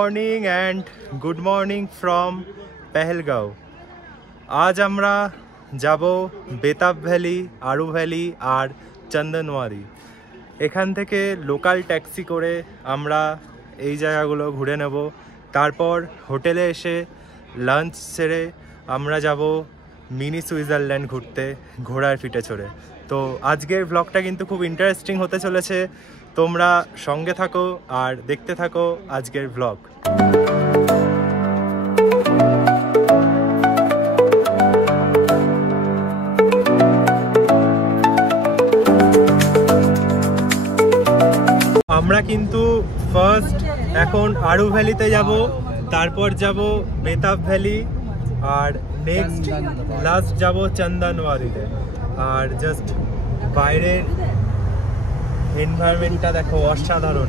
Morning and good morning from Pahalgam. আজ আমরা যাব বেতাব ভ্যালি, আরু ভ্যালি আর চন্দনওয়ারি। এখান থেকে লোকাল ট্যাক্সি করে আমরা এই জায়গাগুলো ঘুরে নেব। তারপর হোটেলে এসে লাঞ্চ সেরে আমরা যাব মিনি সুইজারল্যান্ড ঘুরতে ঘোড়ার পিঠে চড়ে। তো আজকের ব্লগটা কিন্তু খুব ইন্টারেস্টিং হতে চলেছে, তোমরা সঙ্গে থাকো আর দেখতে থাকো আজকের ব্লগ। আমরা কিন্তু ফার্স্ট এখন আরু ভ্যালিতে যাব, তারপর যাব বেতাব ভ্যালি আর নেক্সট লাস্ট যাব চন্দনওয়ারিতে। আর জাস্ট বাইরের এনভায়রনমেন্টটা দেখো, অসাধারণ,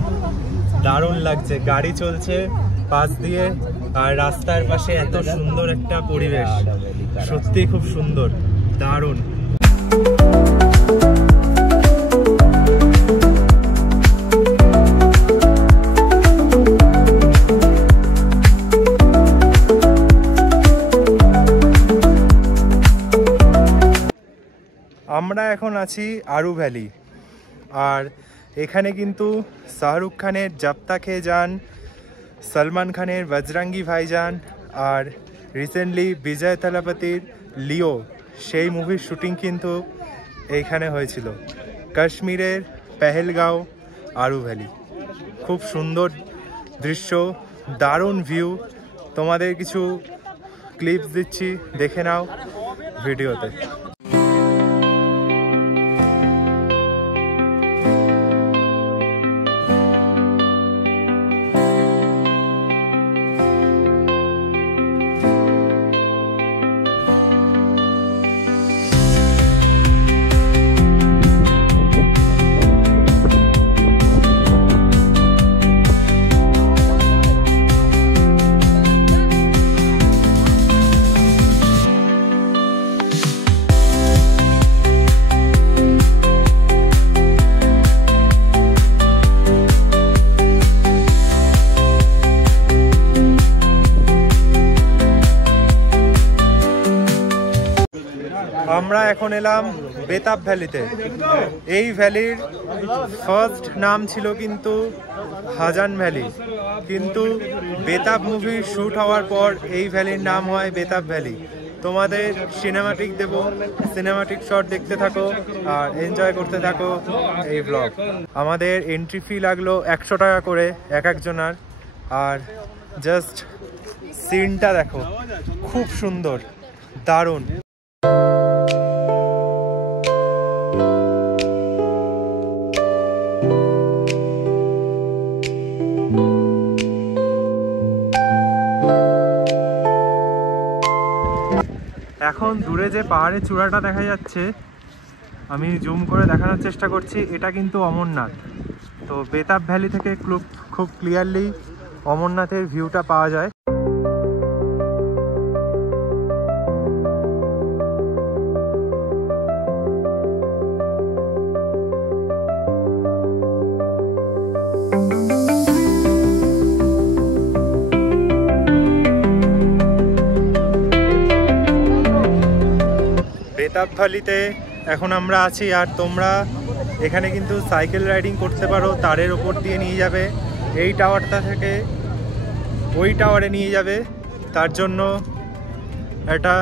দারুণ লাগছে। গাড়ি চলছে পাশ দিয়ে আর রাস্তার পাশে এত সুন্দর একটা পরিবেশ, সত্যি খুব সুন্দর, দারুণ। আমরা এখন আছি আরু ভ্যালি, আর এখানে কিন্তু শাহরুখ খানের জাপ্তা খেয়ে যান, সলমান খানের বজরঙ্গি ভাইজান আর রিসেন্টলি বিজয় থালাপতির লিও, সেই মুভির শুটিং কিন্তু এইখানে হয়েছিল। কাশ্মীরের পেহেলগাঁও আরু ভ্যালি, খুব সুন্দর দৃশ্য, দারুণ ভিউ। তোমাদের কিছু ক্লিপস দিচ্ছি, দেখে নাও ভিডিওতে। আমরা এখন এলাম বেতাব ভ্যালিতে। এই ভ্যালির ফার্স্ট নাম ছিল কিন্তু হাজান ভ্যালি, কিন্তু বেতাব মুভি শ্যুট হওয়ার পর এই ভ্যালির নাম হয় বেতাব ভ্যালি। তোমাদের সিনেমাটিক দেব, সিনেমাটিক শট দেখতে থাকো আর এনজয় করতে থাকো এই ব্লগ। আমাদের এন্ট্রি ফি লাগলো 100 টাকা করে এক একজনার। আর জাস্ট সিনটা দেখো, খুব সুন্দর, দারুণ। এখন দূরে যে পাহাড়ের চূড়াটা দেখা যাচ্ছে, আমি জুম করে দেখানোর চেষ্টা করছি, এটা কিন্তু অমরনাথ। তো বেতাব ভ্যালি থেকে খুব ক্লিয়ারলি অমরনাথের ভিউটা পাওয়া যায়। বেতাব ভ্যালিতে এখন আমরা আছি, আর তোমরা এখানে কিন্তু সাইকেল রাইডিং করতে পারো, তারের ওপর দিয়ে নিয়ে যাবে, এই টাওয়ারটা থেকে ওই টাওয়ারে নিয়ে যাবে। তার জন্য একটা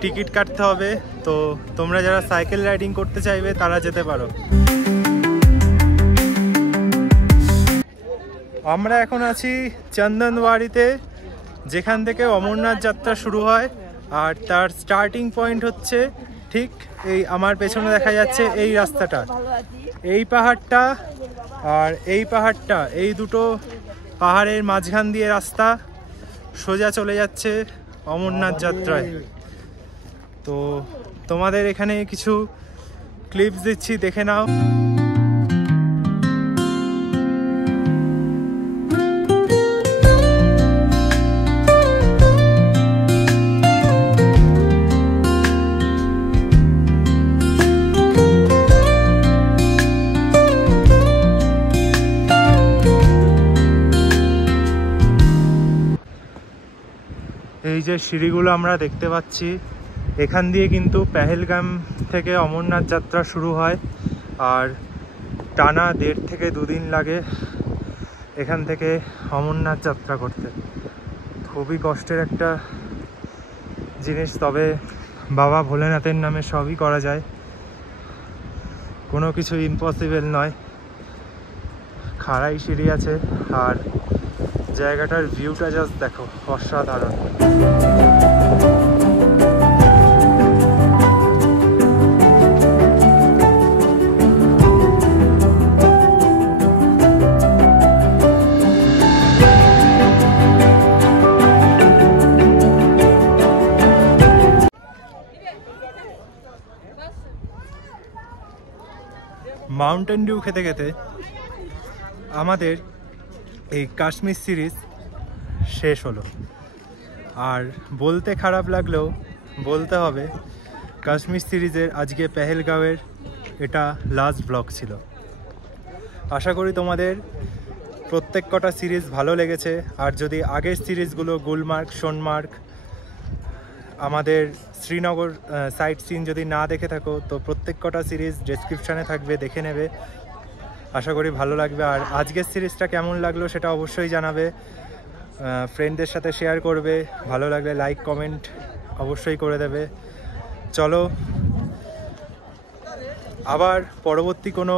টিকিট কাটতে হবে। তো তোমরা যারা সাইকেল রাইডিং করতে চাইবে তারা যেতে পারো। আমরা এখন আছি চন্দনওয়ারিতে, যেখান থেকে অমরনাথ যাত্রা শুরু হয়। আর তার স্টার্টিং পয়েন্ট হচ্ছে ঠিক এই আমার পেছনে দেখা যাচ্ছে এই রাস্তাটা, এই পাহাড়টা আর এই পাহাড়টা, এই দুটো পাহাড়ের মাঝখান দিয়ে রাস্তা সোজা চলে যাচ্ছে অমরনাথ যাত্রায়। তো তোমাদের এখানে কিছু ক্লিপস দিচ্ছি, দেখে নাও। এই যে সিঁড়িগুলো আমরা দেখতে পাচ্ছি, এখান দিয়ে কিন্তু পেহেলগাম থেকে অমরনাথ যাত্রা শুরু হয়, আর টানা 1.5 থেকে 2 দিন লাগে এখান থেকে অমরনাথ যাত্রা করতে। খুবই কষ্টের একটা জিনিস, তবে বাবা ভোলেনাথের নামে সবই করা যায়, কোনো কিছু ইম্পসিবল নয়। খাড়াই সিঁড়ি আছে, আর জায়গাটার ভিউটা জাস্ট দেখো, অসাধারণ। মাউন্টেন ডিউ খেতে খেতে আমাদের এই কাশ্মীর সিরিজ শেষ হলো। আর বলতে খারাপ লাগলেও বলতে হবে, কাশ্মীর সিরিজের আজকে পেহেলগাঁওয়ের এটা লাস্ট ব্লগ ছিল। আশা করি তোমাদের প্রত্যেক কটা সিরিজ ভালো লেগেছে। আর যদি আগের সিরিজগুলো গুলমার্গ, সোনমার্গ, আমাদের শ্রীনগর সাইট সিন যদি না দেখে থাকো, তো প্রত্যেক কটা সিরিজ ডেসক্রিপশানে থাকবে, দেখে নেবে। আশা করি ভালো লাগবে। আর আজকের সিরিজটা কেমন লাগলো সেটা অবশ্যই জানাবে, ফ্রেন্ডদের সাথে শেয়ার করবে, ভালো লাগলে লাইক কমেন্ট অবশ্যই করে দেবে। চলো আবার পরবর্তী কোনো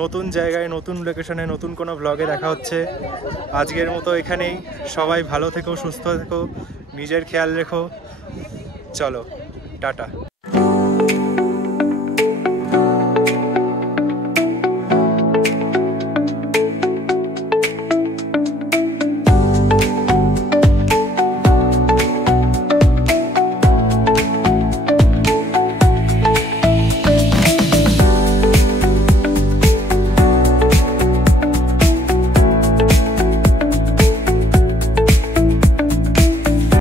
নতুন জায়গায়, নতুন লোকেশনে, নতুন কোনো ব্লগে দেখা হচ্ছে। আজকের মতো এখানেই। সবাই ভালো থেকো, সুস্থ থেকো, নিজের খেয়াল রেখো। চলো টাটা।